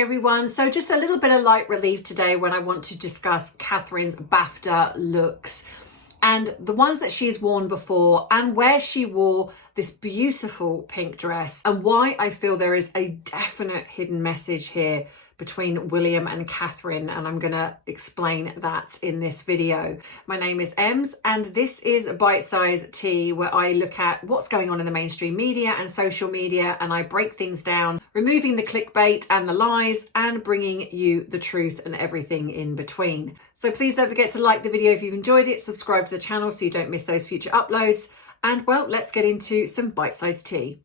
Hey everyone, so just a little bit of light relief today when I want to discuss Catherine's BAFTA looks and the ones that she's worn before and where she wore this beautiful pink dress and why I feel there is a definite hidden message here between William and Catherine, and I'm going to explain that in this video. My name is Ems and this is Bitesize Tea, where I look at what's going on in the mainstream media and social media and I break things down, removing the clickbait and the lies and bringing you the truth and everything in between. So please don't forget to like the video if you've enjoyed it, subscribe to the channel so you don't miss those future uploads, and well, let's get into some bite-sized tea.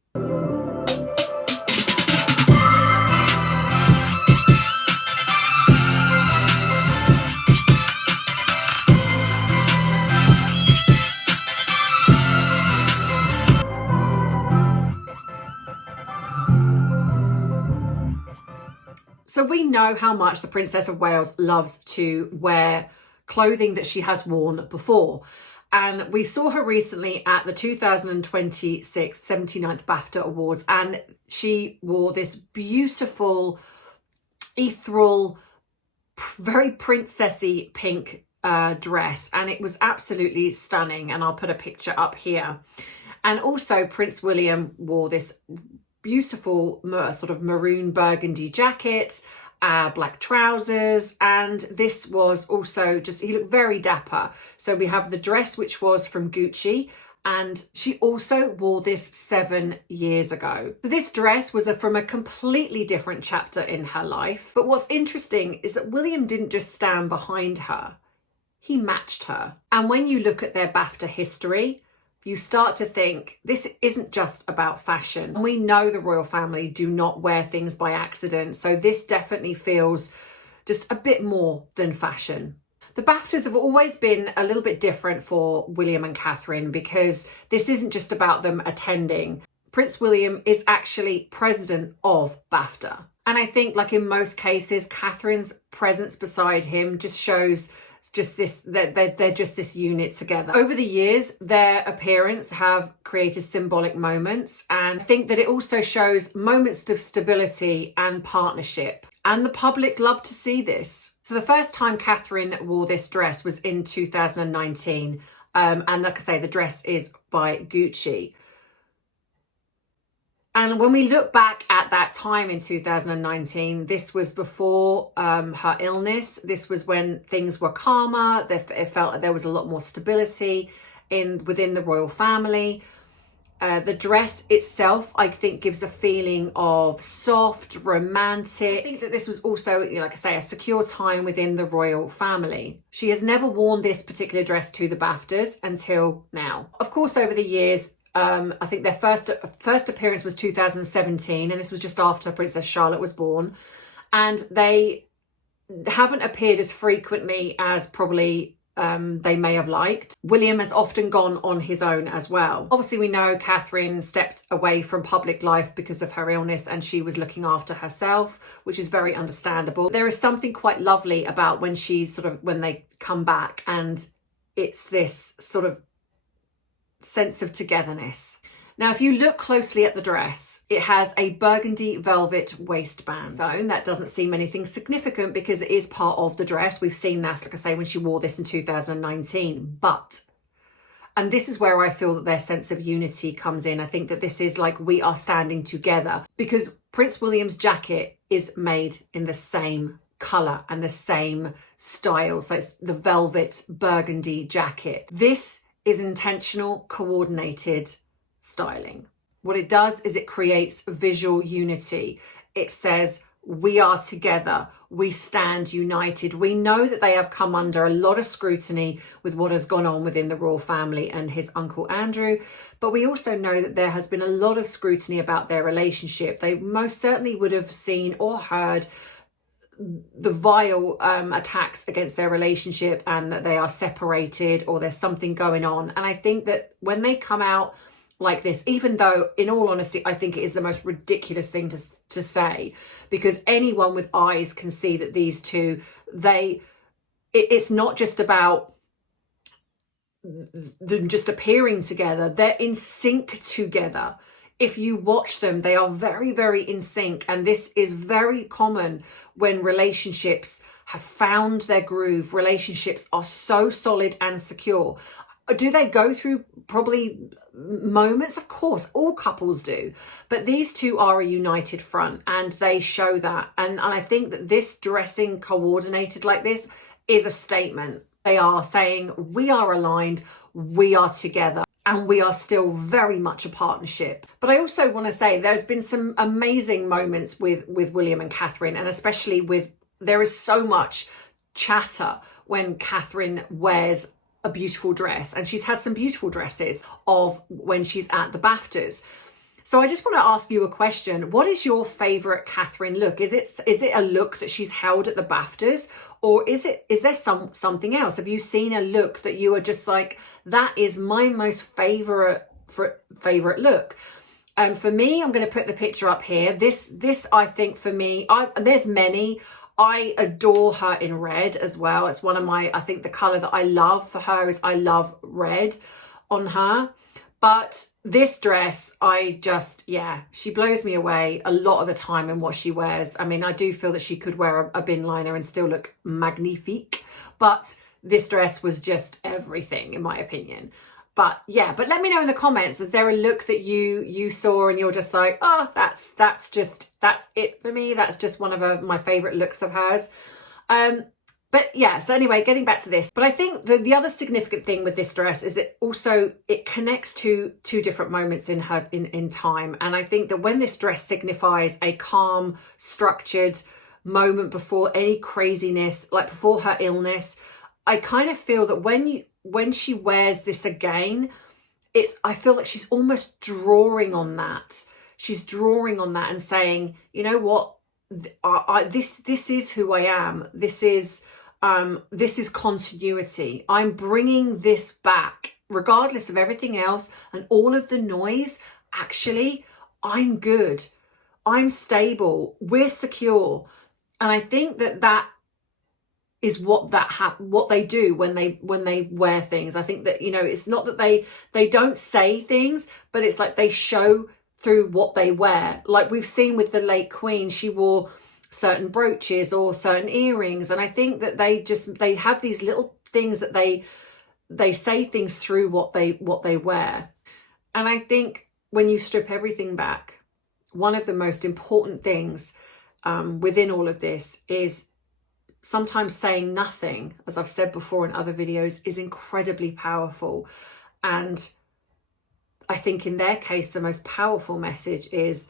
So we know how much the Princess of Wales loves to wear clothing that she has worn before. And we saw her recently at the 2026 79th BAFTA Awards, and she wore this beautiful, ethereal, very princessy pink dress, and it was absolutely stunning. And I'll put a picture up here. And also Prince William wore this beautiful sort of maroon burgundy jacket, black trousers, and this was also just, he looked very dapper. So we have the dress, which was from Gucci, and she also wore this 7 years ago. So this dress was from a completely different chapter in her life. But what's interesting is that William didn't just stand behind her, he matched her. And when you look at their BAFTA history, you start to think this isn't just about fashion. And we know the royal family do not wear things by accident. So this definitely feels just a bit more than fashion. The BAFTAs have always been a little bit different for William and Catherine because this isn't just about them attending. Prince William is actually president of BAFTA. And I think, like in most cases, Catherine's presence beside him just shows just this, they're just this unit together. Over the years, their appearance have created symbolic moments, and I think that it also shows moments of stability and partnership, and the public love to see this. So the first time Catherine wore this dress was in 2019, and like I say, the dress is by Gucci. And when we look back at that time in 2019, this was before her illness. This was when things were calmer. It felt like there was a lot more stability within the royal family. The dress itself, I think, gives a feeling of soft, romantic. I think that this was also, like I say, a secure time within the royal family. She has never worn this particular dress to the BAFTAs until now. Of course, over the years, I think their first appearance was 2017, and this was just after Princess Charlotte was born. And they haven't appeared as frequently as probably they may have liked. William has often gone on his own as well. Obviously, we know Catherine stepped away from public life because of her illness and she was looking after herself, which is very understandable. There is something quite lovely about when they come back, and it's this sort of sense of togetherness. Now, if you look closely at the dress, it has a burgundy velvet waistband. So that doesn't seem anything significant because it is part of the dress. We've seen that, like I say, when she wore this in 2019. And this is where I feel that their sense of unity comes in. I think that this is like, we are standing together, because Prince William's jacket is made in the same colour and the same style. So it's the velvet burgundy jacket. This is intentional, coordinated styling. What it does is it creates visual unity. It says, we are together, we stand united. We know that they have come under a lot of scrutiny with what has gone on within the royal family and his uncle Andrew, but we also know that there has been a lot of scrutiny about their relationship. They most certainly would have seen or heard the vile attacks against their relationship, and that they are separated or there's something going on. And I think that when they come out like this, even though in all honesty I think it is the most ridiculous thing to say, because anyone with eyes can see that these two, it's not just about them just appearing together, they're in sync together. if you watch them, they are very, very in sync. And this is very common when relationships have found their groove. Relationships are so solid and secure. Do they go through probably moments? Of course, all couples do. But these two are a united front, and they show that. And I think that this dressing coordinated like this is a statement. They are saying, we are aligned, we are together, and we are still very much a partnership. But I also want to say there's been some amazing moments with William and Catherine, and especially there is so much chatter when Catherine wears a beautiful dress, and she's had some beautiful dresses of when she's at the Baftas. So I just want to ask you a question. What is your favorite Catherine look? Is it a look that she's held at the Baftas, or is there something else? Have you seen a look that you are just like, that is my most favorite look? For me, I'm going to put the picture up here. This I think for me, there's many. I adore her in red as well. It's one of my, I think the color that I love for her is I love red on her. But this dress, she blows me away a lot of the time in what she wears. I mean, I do feel that she could wear a bin liner and still look magnifique. But this dress was just everything, in my opinion. But yeah, but let me know in the comments, is there a look that you saw and you're just like, oh, that's it for me. That's just one of my favorite looks of hers. But yeah, so anyway, getting back to this. But I think the other significant thing with this dress is it connects to two different moments in time. And I think that when this dress signifies a calm, structured moment before any craziness, like before her illness, I kind of feel that when she wears this again, I feel like she's almost drawing on that. She's drawing on that and saying, you know what, this is who I am. This is continuity. I'm bringing this back, regardless of everything else and all of the noise. Actually, I'm good. I'm stable. We're secure. And I think that is what they do when they wear things. I think that, you know, it's not that they don't say things, but it's like they show through what they wear. Like we've seen with the late Queen, she wore certain brooches or certain earrings, and I think that they have these little things that they say things through what they wear. And I think when you strip everything back, one of the most important things within all of this is sometimes saying nothing, as I've said before in other videos, is incredibly powerful. And I think in their case, the most powerful message is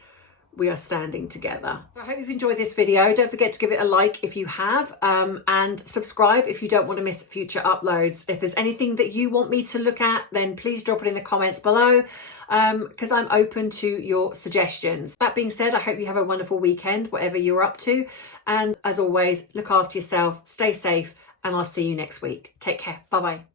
we are standing together. So I hope you've enjoyed this video. Don't forget to give it a like if you have, and subscribe if you don't want to miss future uploads. If there's anything that you want me to look at, then please drop it in the comments below, because I'm open to your suggestions. That being said, I hope you have a wonderful weekend, whatever you're up to. And as always, look after yourself, stay safe, and I'll see you next week. Take care. Bye-bye.